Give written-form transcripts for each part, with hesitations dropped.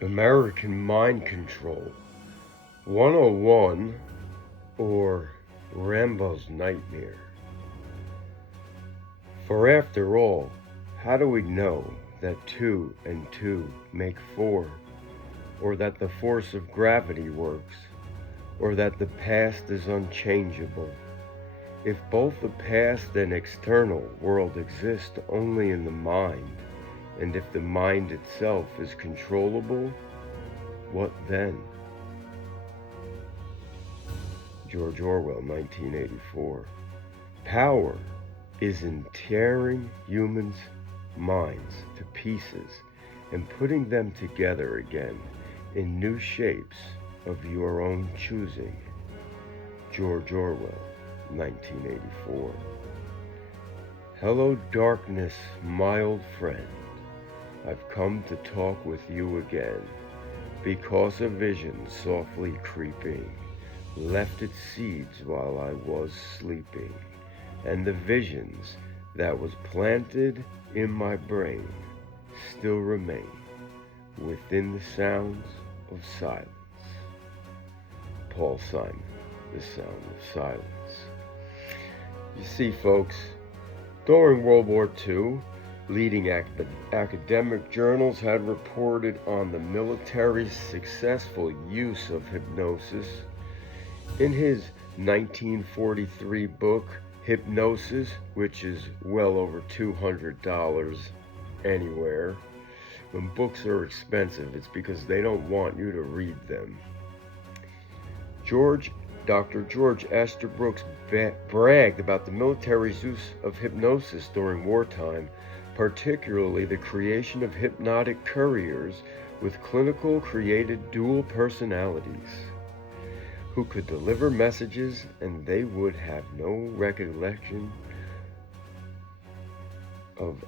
American Mind Control 101, or Rambo's Nightmare. For after all, how do we know that 2 and 2 make 4, or that the force of gravity works, or that the past is unchangeable? If both the past and external world exist only in the mind, and if the mind itself is controllable, what then? George Orwell, 1984. Power is in tearing humans' minds to pieces and putting them together again in new shapes of your own choosing. George Orwell, 1984. Hello, darkness, my old friend. I've come to talk with you again, because a vision softly creeping left its seeds while I was sleeping, and the visions that was planted in my brain still remain within the sounds of silence. Paul Simon, The Sound of Silence. You see, folks, during World War II, leading academic journals had reported on the military's successful use of hypnosis. In his 1943 book, Hypnosis, which is well over $200 anywhere. When books are expensive, it's because they don't want you to read them. Dr. George Estabrooks bragged about the military's use of hypnosis during wartime, particularly the creation of hypnotic couriers with clinical created dual personalities who could deliver messages and they would have no recollection of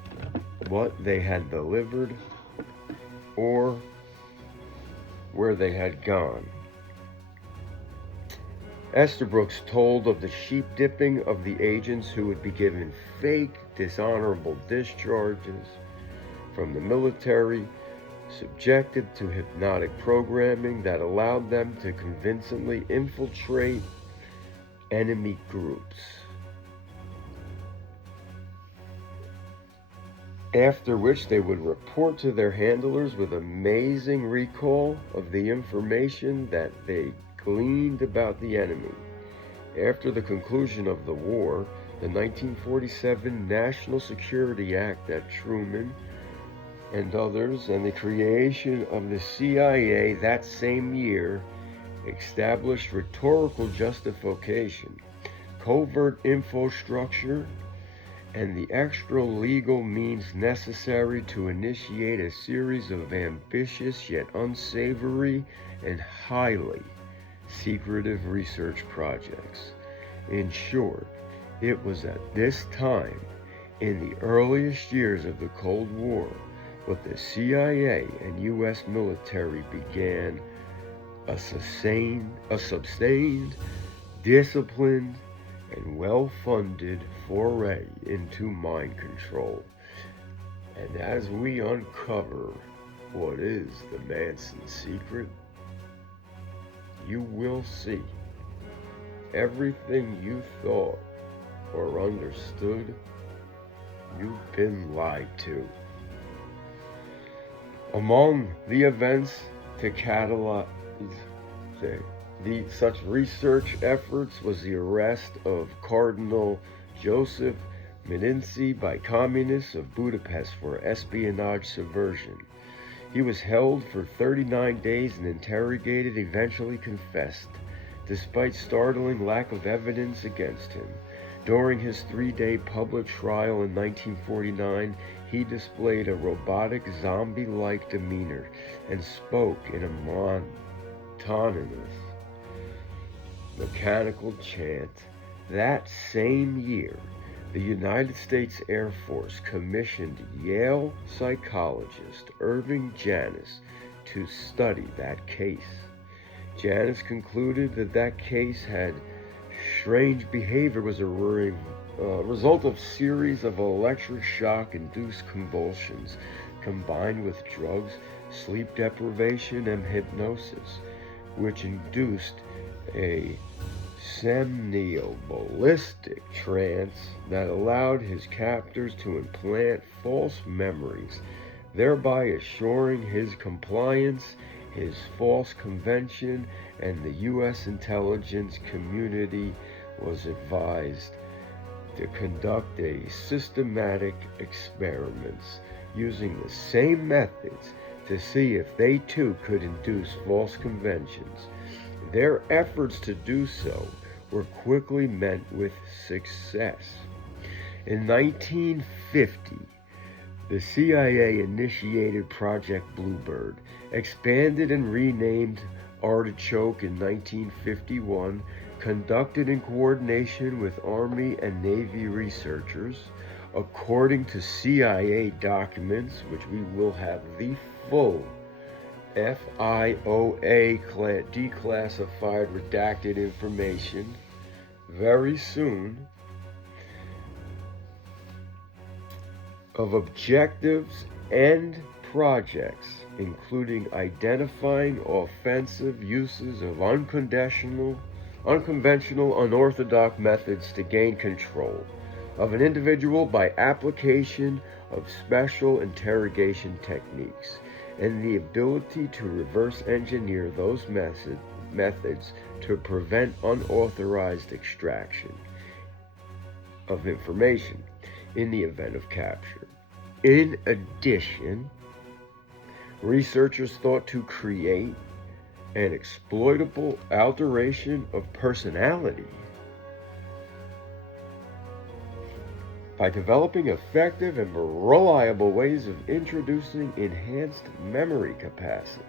what they had delivered or where they had gone. Estabrooks told of the sheep dipping of the agents who would be given fake, dishonorable discharges from the military, subjected to hypnotic programming that allowed them to convincingly infiltrate enemy groups. After which they would report to their handlers with amazing recall of the information that they gleaned about the enemy. After the conclusion of the war, the 1947 National Security Act that Truman and others, and the creation of the CIA that same year, established rhetorical justification, covert infrastructure, and the extra legal means necessary to initiate a series of ambitious yet unsavory and highly secretive research projects. In short, it was at this time, in the earliest years of the Cold War, what the CIA and U.S. military began a sustained, disciplined, and well-funded foray into mind control. And as we uncover what is the Manson secret, you will see everything you thought or understood, you've been lied to. Among the events to catalyze such research efforts was the arrest of Cardinal Joseph Medici by communists of Budapest for espionage subversion. He was held for 39 days and interrogated, eventually confessed, despite startling lack of evidence against him. During his 3-day public trial in 1949, he displayed a robotic, zombie-like demeanor and spoke in a monotonous, mechanical chant. That same year, the United States Air Force commissioned Yale psychologist Irving Janis to study that case. Janis concluded that case had strange behavior was a result of series of electric shock-induced convulsions combined with drugs, sleep deprivation, and hypnosis, which induced a somnambulistic trance that allowed his captors to implant false memories, thereby assuring his compliance. His false convention, and the U.S. intelligence community was advised to conduct a systematic experiments using the same methods to see if they too could induce false conventions. Their efforts to do so were quickly met with success. In 1950, the CIA initiated Project Bluebird, expanded and renamed Artichoke in 1951, conducted in coordination with Army and Navy researchers. According to CIA documents, which we will have the full FIOA declassified redacted information very soon, of objectives and projects, including identifying offensive uses of unconventional, unorthodox methods to gain control of an individual by application of special interrogation techniques, and the ability to reverse engineer those methods to prevent unauthorized extraction of information in the event of capture. In addition, researchers thought to create an exploitable alteration of personality by developing effective and reliable ways of introducing enhanced memory capacity,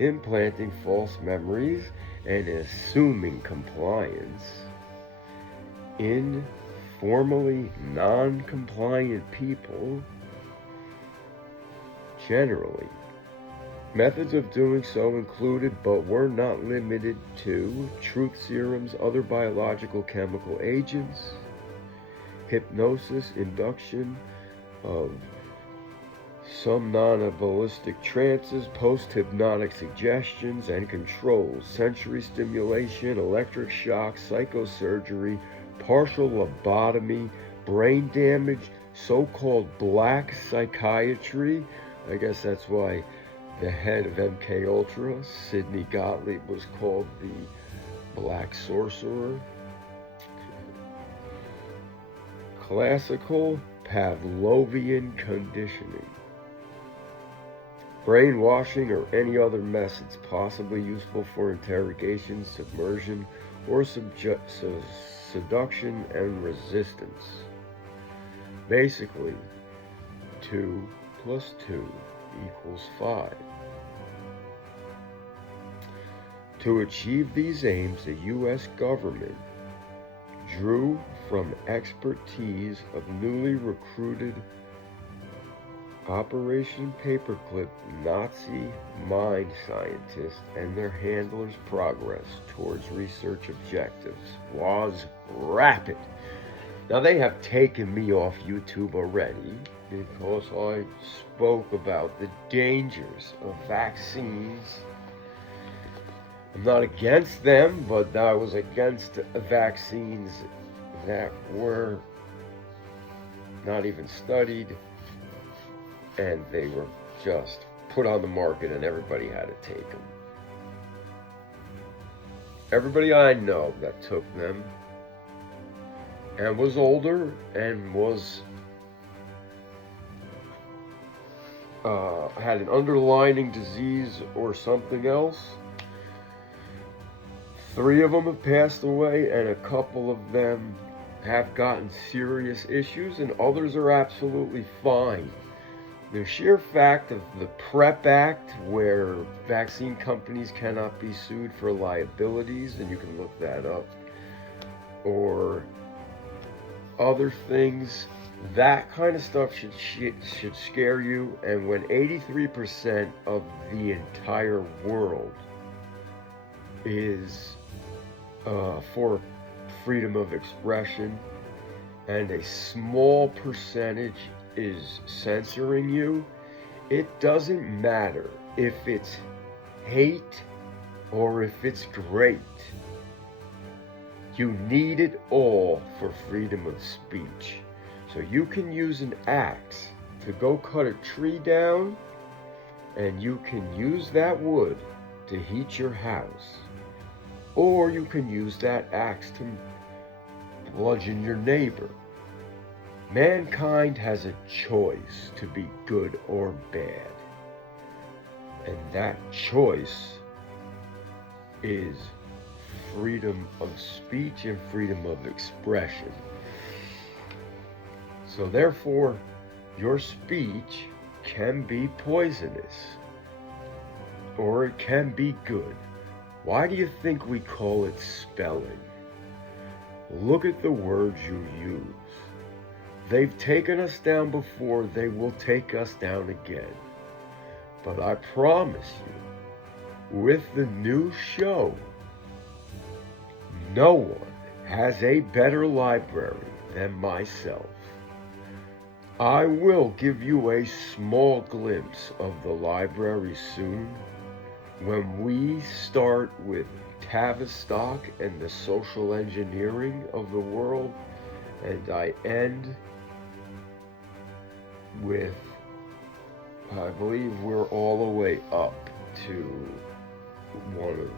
implanting false memories, and assuming compliance in formally non-compliant people. Generally, methods of doing so included, but were not limited to, truth serums, other biological chemical agents, hypnosis, induction of somnambulistic trances, post-hypnotic suggestions and controls, sensory stimulation, electric shock, psychosurgery, partial lobotomy, brain damage, so-called black psychiatry. I guess that's why the head of MK Ultra, Sidney Gottlieb, was called the Black Sorcerer. Classical Pavlovian conditioning, brainwashing, or any other methods possibly useful for interrogation, submersion, or seduction and resistance. Basically, 2 + 2 = 5. To achieve these aims, the U.S. government drew from expertise of newly recruited Operation Paperclip Nazi mind scientists, and their handlers' progress towards research objectives was rapid. Now, they have taken me off YouTube already because I spoke about the dangers of vaccines. I'm not against them, but I was against vaccines that were not even studied, and they were just put on the market and everybody had to take them. Everybody I know that took them and was older and was had an underlying disease or something else, 3 of them have passed away, and a couple of them have gotten serious issues, and others are absolutely fine. The sheer fact of the PrEP Act, where vaccine companies cannot be sued for liabilities, and you can look that up, or other things, that kind of stuff should scare you. And when 83% of the entire world is for freedom of expression, and a small percentage is censoring you, it doesn't matter if it's hate or if it's great. You need it all for freedom of speech. So you can use an axe to go cut a tree down, and you can use that wood to heat your house. Or you can use that axe to bludgeon your neighbor. Mankind has a choice to be good or bad. And that choice is freedom of speech and freedom of expression. So therefore, your speech can be poisonous, or it can be good. Why do you think we call it spelling? Look at the words you use. They've taken us down before, they will take us down again. But I promise you, with the new show, no one has a better library than myself. I will give you a small glimpse of the library soon, when we start with Tavistock and the social engineering of the world, and I end with, I believe we're all the way up to one of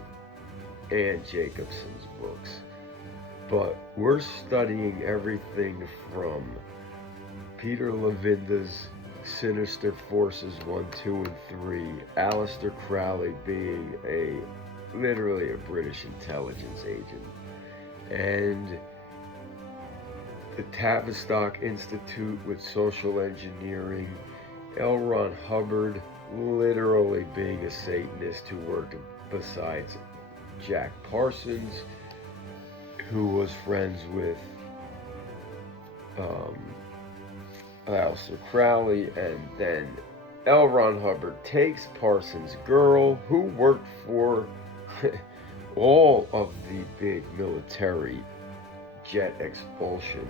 Anne Jacobson's books. But we're studying everything from Peter Levinda's Sinister Forces 1, 2, and 3, Aleister Crowley being literally a British intelligence agent, and the Tavistock Institute with social engineering, L. Ron Hubbard literally being a Satanist who worked besides Jack Parsons, who was friends with Aleister Crowley, and then L. Ron Hubbard takes Parsons' girl, who worked for all of the big military jet expulsion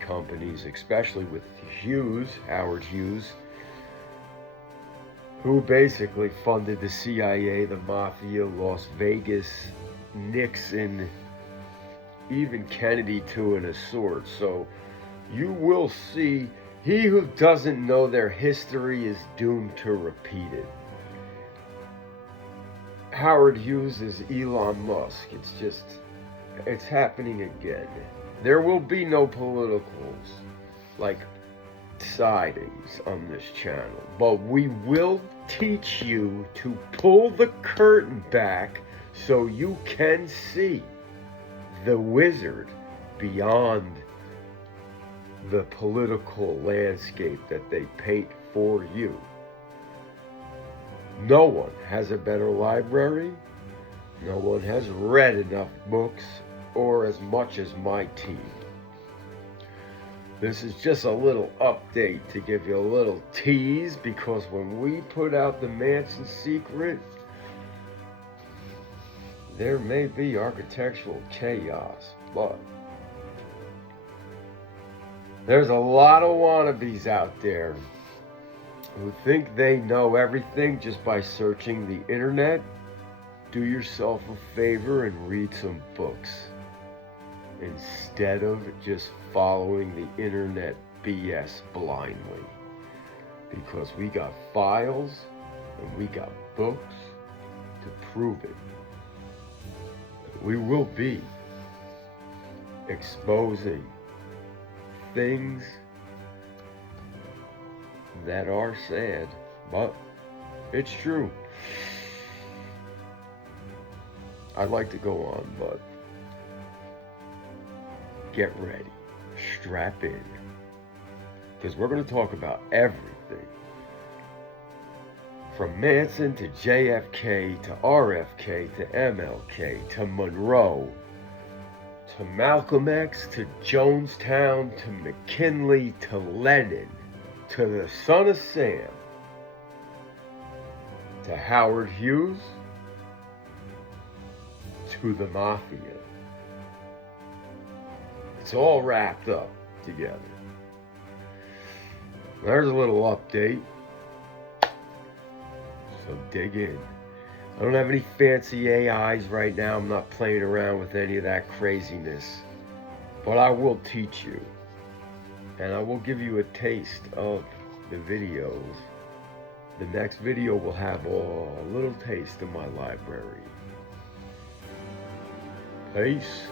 companies, especially with Howard Hughes, who basically funded the CIA, the Mafia, Las Vegas, Nixon, even Kennedy too, in a sword. So you will see, he who doesn't know their history is doomed to repeat it. Howard Hughes is Elon Musk. It's happening again. There will be no politicals, like sidings on this channel, but we will teach you to pull the curtain back so you can see the wizard beyond the political landscape that they paint for you. No one has a better library. No one has read enough books or as much as my team. This is just a little update to give you a little tease, because when we put out the Manson secret, there may be architectural chaos, but there's a lot of wannabes out there who think they know everything just by searching the internet. Do yourself a favor and read some books instead of just following the internet BS blindly, because we got files and we got books to prove it. We will be exposing things that are sad, but it's true. I'd like to go on, but get ready, strap in, because we're going to talk about everything from Manson to JFK to RFK to MLK to Monroe to Malcolm X to Jonestown to McKinley to Lennon to the Son of Sam to Howard Hughes to the Mafia. It's all wrapped up together. There's a little update. So dig in. I don't have any fancy AIs right now. I'm not playing around with any of that craziness. But I will teach you. And I will give you a taste of the videos. The next video will have a little taste of my library. Peace.